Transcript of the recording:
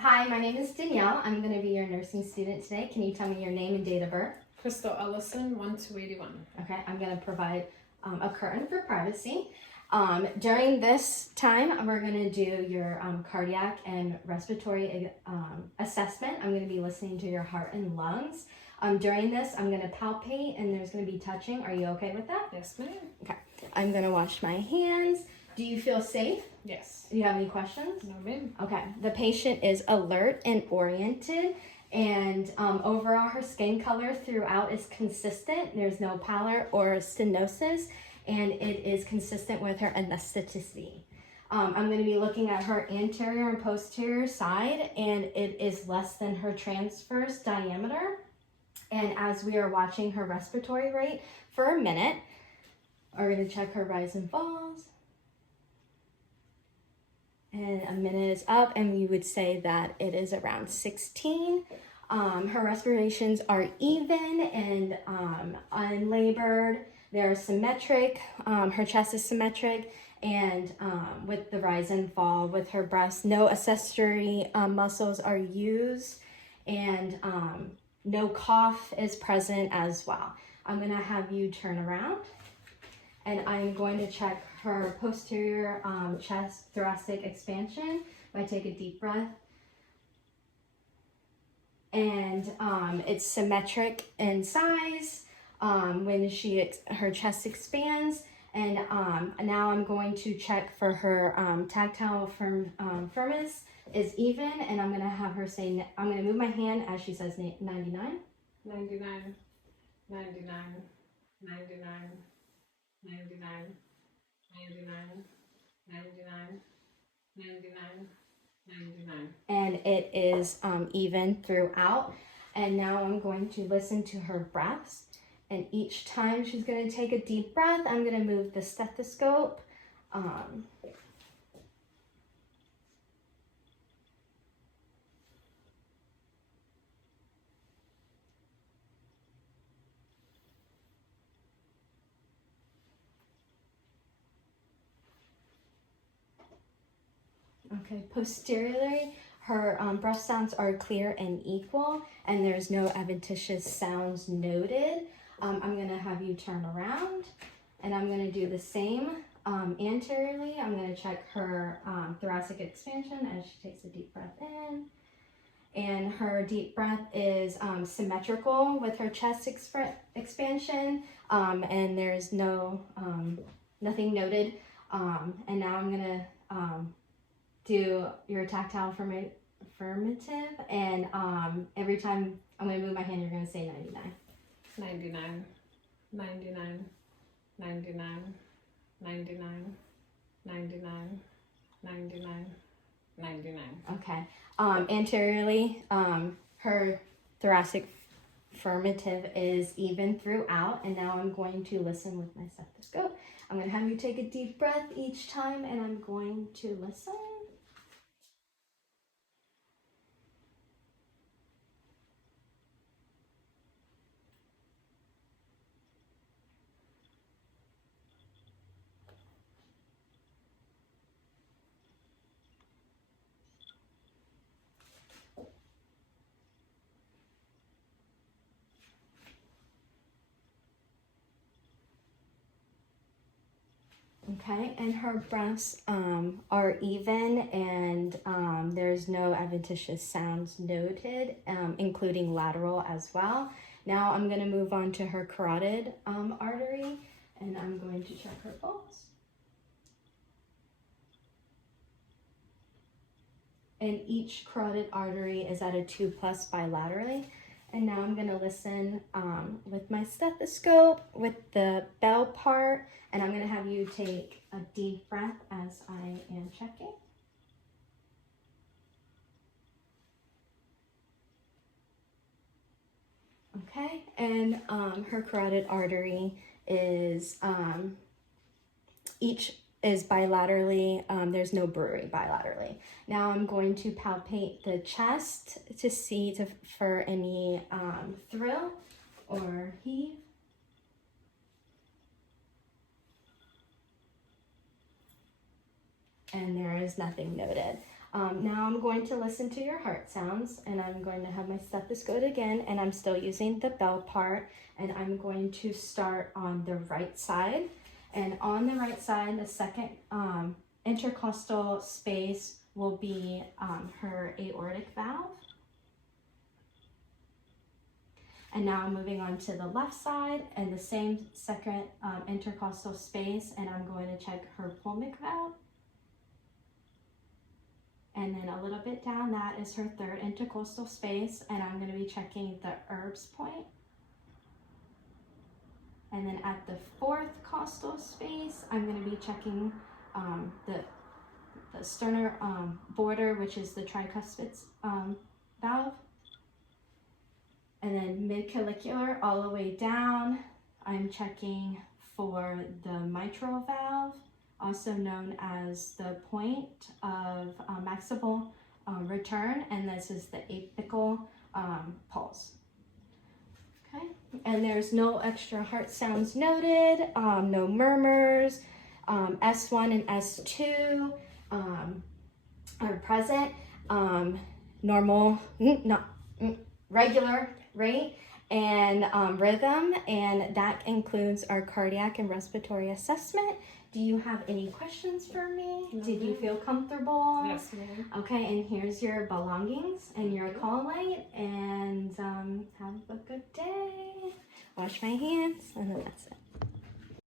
Hi, my name is Danielle. I'm going to be your nursing student today. Can you tell me your name and date of birth? Crystal Ellison, 1281. Okay, I'm going to provide a curtain for privacy. During this time, we're going to do your cardiac and respiratory assessment. I'm going to be listening to your heart and lungs. During this, I'm going to palpate and there's going to be touching. Are you okay with that? Yes, ma'am. Okay, I'm going to wash my hands. Do you feel safe? Yes. Do you have any questions? No, ma'am. Okay, the patient is alert and oriented, and overall her skin color throughout is consistent. There's no pallor or stenosis, and it is consistent with her anestheticity. I'm going to be looking at her anterior and posterior side, and it is less than her transverse diameter. And as we are watching her respiratory rate for a minute, we're going to check her rise and falls. And a minute is up, and we would say that it is around 16. Her respirations are even and unlabored. They're symmetric. Her chest is symmetric, and with the rise and fall with her breasts, no accessory muscles are used, and no cough is present as well. I'm going to have you turn around, and I'm going to check her posterior chest thoracic expansion. I take a deep breath. And it's symmetric in size when her chest expands. And now I'm going to check for her tactile firmness is even, and I'm going to have her say, I'm going to move my hand as she says 99. 99, 99, 99, 99, 99, 99, 99, 99. And it is even throughout. And now I'm going to listen to her breaths. And each time she's going to take a deep breath, I'm going to move the stethoscope. Okay, posteriorly, her breath sounds are clear and equal, and there's no adventitious sounds noted. I'm going to have you turn around, and I'm going to do the same anteriorly. I'm going to check her thoracic expansion as she takes a deep breath in. And her deep breath is symmetrical with her chest expansion, and there's nothing noted. And now I'm going to do your tactile affirmative, and every time I'm going to move my hand, you're going to say 99. 99, 99, 99, 99, 99, 99, 99. Okay. Anteriorly, her thoracic affirmative is even throughout, and now I'm going to listen with my stethoscope. I'm going to have you take a deep breath each time, and I'm going to listen. Okay, and her breaths are even, and there's no adventitious sounds noted, including lateral as well. Now I'm going to move on to her carotid artery, and I'm going to check her pulse. And each carotid artery is at a 2+ bilaterally. And now I'm going to listen with my stethoscope with the bell part, and I'm going to have you take a deep breath as I am checking. Okay, and her carotid artery is each is bilaterally, there's no brewery bilaterally. Now I'm going to palpate the chest to see for any thrill or heave. And there is nothing noted. Now I'm going to listen to your heart sounds, and I'm going to have my stethoscope again, and I'm still using the bell part, and I'm going to start on the right side. And on the right side, the second intercostal space will be her aortic valve. And now I'm moving on to the left side and the same second intercostal space, and I'm going to check her pulmic valve. And then a little bit down, that is her third intercostal space, and I'm going to be checking the Erb's point. And then at the fourth costal space, I'm going to be checking the sterner border, which is the tricuspid valve. And then mid-clavicular all the way down, I'm checking for the mitral valve, also known as the point of maximal return, and this is the apical pulse. Okay, and there's no extra heart sounds noted, no murmurs. S1 and S2 are present, normal, regular rate and rhythm, and that includes our cardiac and respiratory assessment. Do you have any questions for me? No. Did you feel comfortable? Yes, ma'am. Okay, and here's your belongings and your call light, and have a good day. Wash my hands, and then that's it.